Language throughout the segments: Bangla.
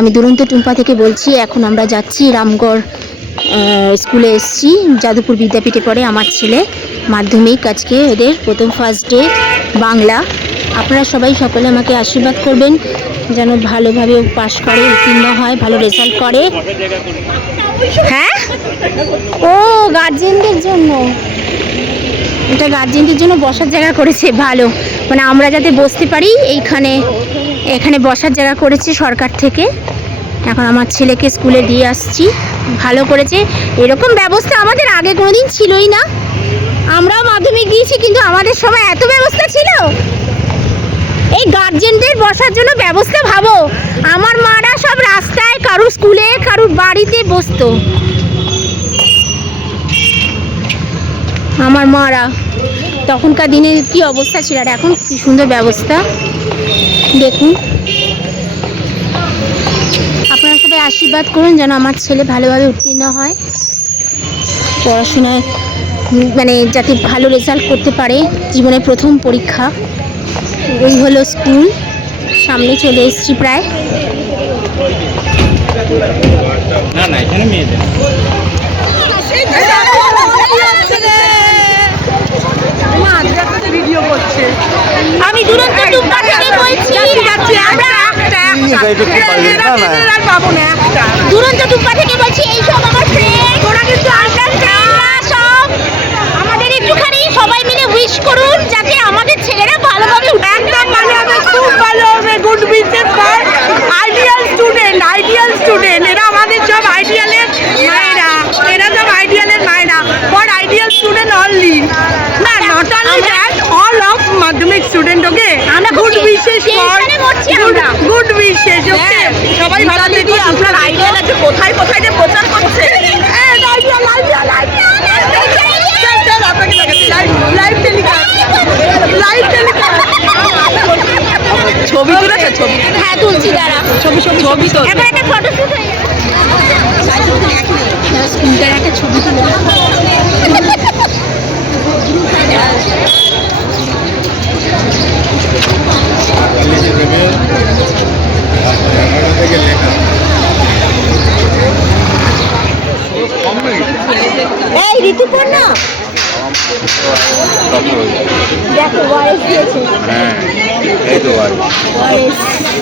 আমি দুরন্ত টুম্পা থেকে বলছি। এখন আমরা যাচ্ছি রামগড় স্কুলে এসেছি। যাদবপুর বিদ্যাপীঠে পড়ে আমার ছেলে, মাধ্যমিক আজকে এদের প্রথম ফার্স্ট ডে বাংলা। আপনারা সবাই সকলে আমাকে আশীর্বাদ করবেন যেন ভালোভাবে পাশ করে, উত্তীর্ণ হয়, ভালো রেজাল্ট করে। হ্যাঁ, ও গার্জেনদের জন্য, এটা গার্জেনদের জন্য বসার জায়গা করেছে, ভালো, মানে আমরা যাতে বসতে পারি এখানে বসার জায়গা করেছে সরকার থেকে। এখন আমার ছেলেকে স্কুলে দিয়ে আসছি, ভালো করেছে। এরকম ব্যবস্থা আমাদের আগে কোনোদিন ছিলই না। আমরাও মাধ্যমিক দিয়েছি, কিন্তু আমাদের সময় এত ব্যবস্থা ছিল। এই গার্জেনদের বসার জন্য ব্যবস্থা ভাবো, আমার মারা সব রাস্তায়, কারুর স্কুলে, কারুর বাড়িতে বসতো। আমার মারা তখনকার দিনে কি অবস্থা ছিল, আর এখন কি সুন্দর ব্যবস্থা দেখুন। আপনারা সবাই আশীর্বাদ করুন যেন আমার ছেলে ভালোভাবে উত্তীর্ণ হয়, পড়াশোনায় মানে যাতে ভালো রেজাল্ট করতে পারে। জীবনের প্রথম পরীক্ষা। এই হলো স্কুল, সামনে চলে এসেছি প্রায়। আমি দুরন্ত টুম্পা থেকে বলছি। দুরন্ত টুম্পা থেকে বলছি। এইসব আমার ফ্রেন্ড, ওরা কিন্তু সব আমাদের একটুখানি সবাই মিলে উইশ করুন যাতে আমাদের ছেলেরা ভালোভাবে একদম ভালো হবে, খুব ভালো হবে। Good wishes for ideal student. এরা আমাদের সব আইডিয়ালের মায়েরা, এরা সব আইডিয়ালের মায়েরা। ফর আইডিয়াল স্টুডেন্ট অনলি, না not only that, all of Madhyamik student. Okay, আমরা good wishes for good wishes. Okay, সবাই ভালো থেকো। আপনার আইডিয়াল আছে, কোথায় কোথায় যে প্রচার করছে। ছবি তুলেছে, ছবি, হ্যাঁ তুলছি, দাঁড়া ছবি তো এখন একটা ফটোশুট হয়ে যাবে। স্কুলটার একটা ছবি তুলে এই ঋতুপর্ণা দেখো ওয়ারেস দিয়েছে।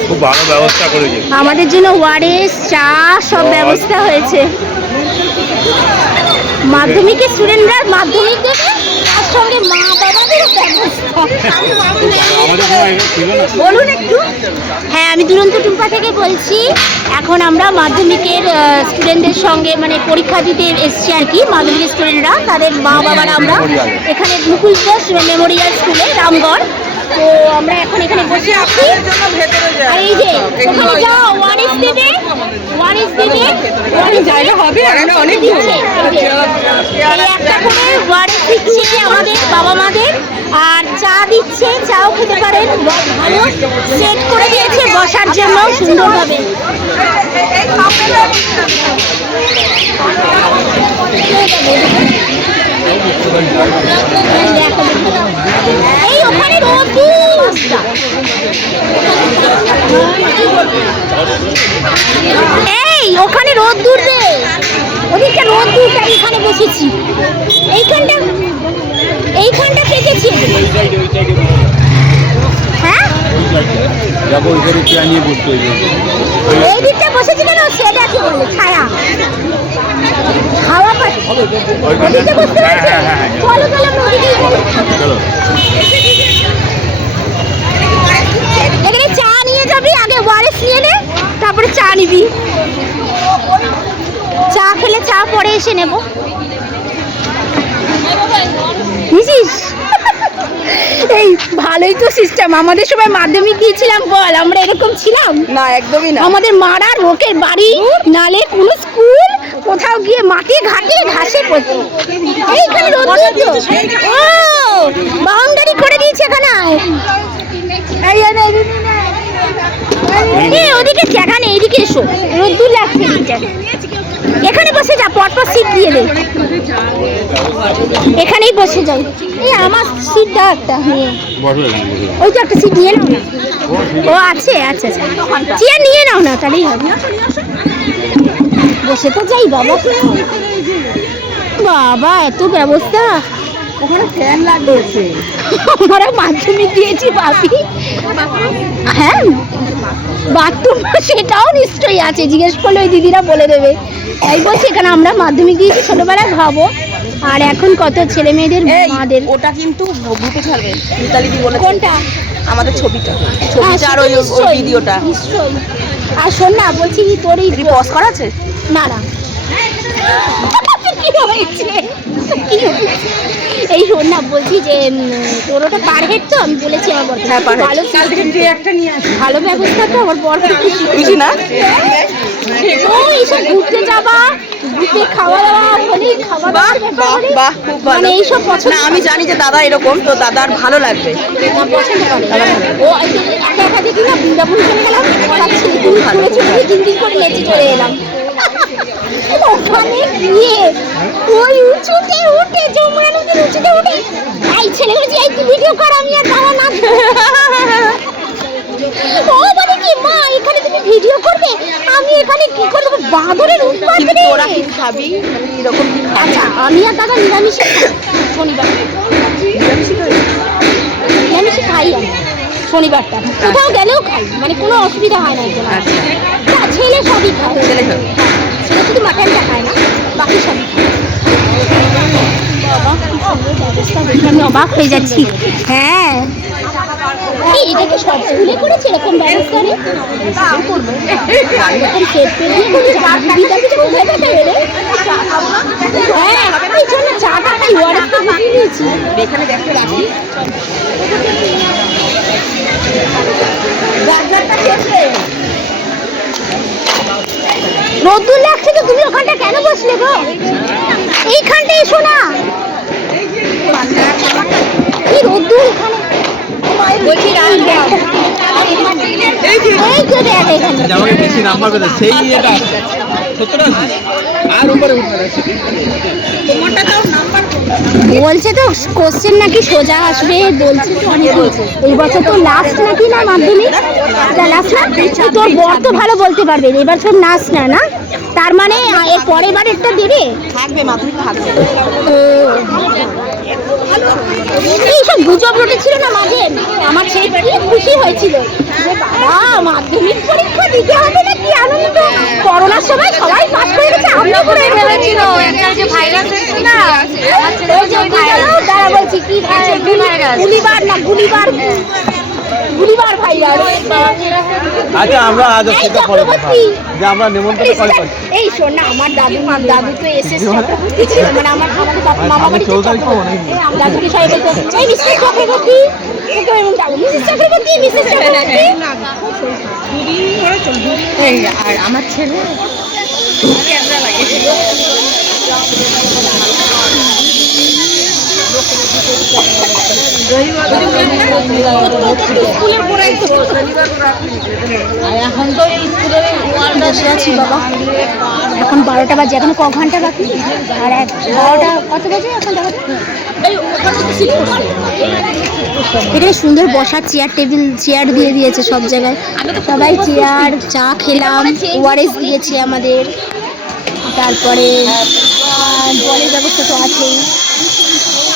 খুব ভালো ব্যবস্থা করেছে আমাদের জন্য, ওয়ারেস, চা, সব ব্যবস্থা হয়েছে। মাধ্যমিকের স্টুডেন্টরা মাধ্যমিক দেবে, তার সঙ্গে মা বাবাদেরও ব্যবস্থা। বলুন একটু। হ্যাঁ, আমি দুরন্ত টুম্পা থেকে বলছি। এখন আমরা মাধ্যমিকের স্টুডেন্টদের সঙ্গে মানে পরীক্ষা দিতে এসছি আর কি। মাধ্যমিকের স্টুডেন্টরা, তাদের মা বাবারা, আমরা এখানে মুকুল ঘোষ মেমোরিয়াল স্কুলে রামগড়। তো আমরা এখন এখানে বসে আছি। আর এই যে ওখানে যাও, ওয়ারেস দেবে, জায়গা হবে, আমরা অনেক দিচ্ছে। এই একটা করে ওয়ারেস দিচ্ছে আমাদের বাবা মাদের, আর চা দিচ্ছে, চাও খেতে পারেন। ভালো সেট করে দিয়েছে বসার জন্য সুন্দরভাবে। এই ওখানে রোদ্দুর, এই ওখানে রোদ্দুর রে, ওদিকটা রোদ্দুর, আমি এখানে বসেছি। এইখানটা পেতেছি। হ্যাঁ, এই দিকটা বসেছি কেন, সেটা কি বলে ছায়া হাওয়া পাচ্ছি। ওদিকটা বসতে পারছি। চলো চলো, আমরা ওদিকেই চলো। এখানে চা নিয়ে যাবি, আগে ওয়ারেস নিয়ে নে, তারপরে চা নিবি। চা খেলে চা পরে এসে নেব, বুঝিস? এই ভালোই তো সিস্টেম। আমাদের সময় মাধ্যমিক দিয়েছিলাম, বল আমরা এরকম ছিলাম না, একদমই না। আমাদের মারা লোকের বাড়ি, নালে কোনো স্কুল, কোথাও গিয়ে মাঠে ঘাটে ঘাসে পড়তো। এইখানে বাউন্ডারি করে দিয়েছে এখানে। ওদিকে জায়গা নেই, এদিকে এসো, রোদ্দুর লাগছে। এখানে বসে যা, পরপর সিট দিয়ে দে, এখানেই বসে যাই। এই আমার সিট দাও একটা, ওই তো একটা সিট নিয়ে নাও না। ও আছে, আচ্ছা আচ্ছা, চেয়ার নিয়ে নাও না। বসাটারই হবে। বসে তো যাই বাবা। বাবা এত ব্যবস্থা, ওখানে ফ্যান লাগিয়েছে। আমরা মাধ্যমিক দিয়েছি ভাবি। হ্যাঁ বাথরুম সেটাও নিশ্চয়ই আছে, জিজ্ঞেস করলে ওই দিদিরা বলে দেবে। এই বলছি এখানে আমরা মাধ্যমিক দিয়েছি ছোটবেলায়, ভাবো। আর এখন কত ছেলে মেয়েদের মাদের। ওটা কিন্তু গ্রুপে ছাড়বে, মিতালি দি বলে। কোনটা? আমাদের ছবিটা আর ওই ভিডিওটা নিশ্চয়ই। আর শোন না, বলছি কি তোর এই পজ করা আছে? না না কি হয়েছে? কি হয়েছে? এই শোন না, বলছি যে তোর ওটা পার হেড তো? আমি বলেছি আমার বর হ্যাঁ, per head। ভালো, কাল থেকে তুই একটা নিয়ে আসবি। ভালো ব্যবস্থা তো, আমার বর বুঝি না। ও এইসব ঘুরতে যাবা, ঘুরতে খাওয়া দাওয়া হলে খাওয়া বাহ দাওয়ার ব্যাপার বাহ হলে বাহ, খুব ভালো। মানে এইসব পছন্দ। না, আমি জানি যে দাদা এরকম, তো দাদার ভালো লাগবে। পছন্দ করে। ও এই যে একা একা দেখি না, দুর্গাপুর চলে গেলাম, তার ছেলে তুমি করে চলে দিন দিন করে নেচে চলে এলাম। ওখানে গিয়ে ওই উঁচুতে উঠে, জমুনা নদীর উঁচুতে উঠে এই ছেলেগুলো যে এই ভিডিও কর, আমি আর দাঁড়া না। ও মানে কি মা, এখানে তুমি ভিডিও করবে, আমি এখানে কি করব? বাঁদরের উৎপাত কিন্তু রে। তোরা কি খাবি, মানে এরকম কি খাবি? আচ্ছা আমি আর দাদা নিরামিষে খাই, শনিবার নিরামিষে খাই আমি শনিবারটা, কোথাও গেলেও খাই, মানে কোনো অসুবিধা হয় না এই জন্য। আচ্ছা। না, ছেলে সবই খায়, ছেলে খাবে। ছেলে শুধু মাটনটা খায় না, বাকি সবই খায়। বাবা কি সুন্দর ব্যবস্থা, দেখে আমি অবাক হয়ে যাচ্ছি। হ্যাঁ এই এটাকে সব স্কুলে করেছে এরকম ব্যবস্থা রে? এরকম সেট পেয়ে দিয়ে করেছে? বিদ্যাপীঠে কোথায় কোথায় রে? হ্যাঁ এই জন্য চাটা খাই, ওয়ারেস তো ঢুকিয়ে নিয়েছি। এখানে দেখতে রাখি। রোদ্দুর লাগছে তো, তুমি ওখানটা কেন বসলে গো? এইখানটা এসো না, কি রোদ্দুর এখানে। বলছি এই যে দেখ এখানে আমাকে বেশি নাম্বার পেতে সেই এটা 70 আছে আর উপরে উঠবে। বলছে তো কোশ্চেন নাকি সোজা আসবে, বলছে তো অনেক বলছে। এই বছর তো লাস্ট নাকি না মাধ্যমিক, লাস্ট না? তোর বর তো ভালো বলতে পারবে, এবার সব নাচ না না, তার মানে এর পরের বার একটা দেবে। থাকবে, মাধ্যমিক থাকবে। এইসব গুজব রটেছিল না মাঝে, আমার ছেলে কি খুশি হয়েছিল যে বাবা মাধ্যমিক পরীক্ষা দিতে হবে না, কি আনন্দ। করোনার সময় সবাই পাস করে গেছে, আমরা করে ফেলেছিল। যে ভাইরাস এসেছে না, তারা বলছি কি গুলিবার না গুলিবার, গুলিবার ভাইরাস। আচ্ছা আমরা আজ সেটা পরে কথা এই যে আমরা নিমন্ত্রণ কল করি। এই শোন না, আমার দাদু তো এসএস চক্রবর্তী ছিল, মানে আমার মামা বাড়ি দাদুকে সবাই বলতো এই mister Chakraborty, Mrs Chakraborty, Mrs Chakraborty. আর আমার ছেলে এখন তো স্কুলের বসে আছি বাবা, এখন 12টা বাজে, এখন ক ঘন্টা বাকি? আর 12টা কত বাজে এখন? এখানে সুন্দর বসার চেয়ার টেবিল, চেয়ার দিয়ে দিয়েছে সব জায়গায়, সবাই চেয়ার, চা খেলাম, ওআরএস দিয়েছে আমাদের, তারপরে জলের ব্যবস্থা তো আছেই,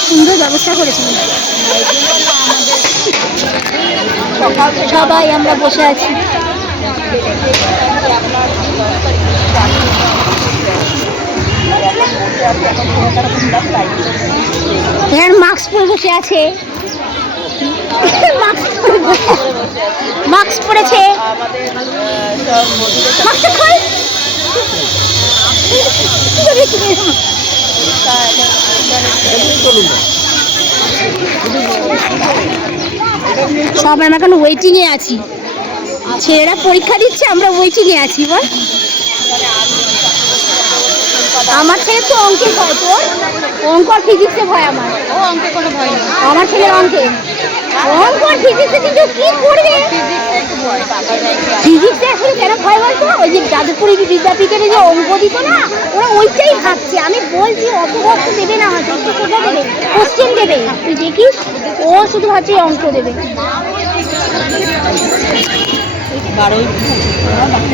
সুন্দর ব্যবস্থা করেছে। সবাই আমরা বসে আছি। এখানে মাস্ক পরে বসে আছে, মাস্ক পরেছে, মাস্কটা খোল। সব আমরা এখন ওয়েটিংয়ে আছি, ছেলেরা পরীক্ষা দিচ্ছে, আমরা ওয়েটিংয়ে আছি। বল, আমার ছেলে তো অঙ্কে ভয়, তোর অঙ্ক আর ফিজিক্সে ভয়। আমার ও অঙ্কে কোনো ভয় নেই, আমার ছেলের অঙ্কে, অঙ্ক আর ফিজিক্সে কিন্তু কি করবে। ফিজিক্সে আসলে কেন ভয় বলতো, ওই যে যাদবপুরের বিদ্যাপীঠের যে অঙ্ক দিত না, ওরা ওইটাই ভাবছে। আমি বলছি অত অঙ্ক দেবে না, হয়তো একটু সোজা দেবে, কোশ্চেন দেবে, তুই দেখিস। ও শুধু ভাবছে অঙ্ক দেবে।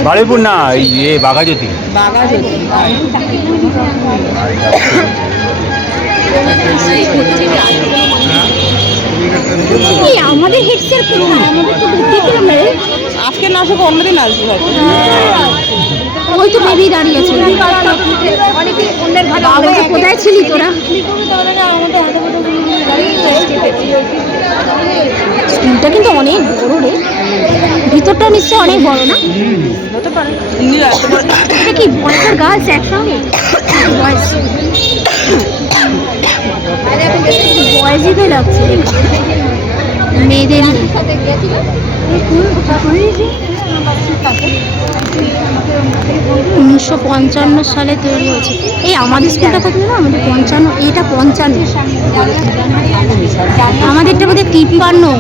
বারুইপুর না, এই বাঘাযতীন। এই আমাদের হেড স্যার কোথায়? আমাদের তো দেখলাম না রে। আজকে না আসবে অন্যদিন আসবে হয়তো। ওই তো বেবি দাঁড়িয়ে আছে। বাবা কোথায় ছিলি তোরা? স্কুলটা কিন্তু অনেক বড় রে, ভিতরটা নিশ্চয়ই অনেক বড় না? এটা কি বয়েজ আর গার্লস একসঙ্গে? বয়েজ বয়েজই তো লাগছে মেয়েদের। 1955 সালে তৈরি হয়েছে। এই আমাদের স্কুলটা থাকলে না, আমাদের 55, এটা 55, আমাদেরটা বোধহয় 53।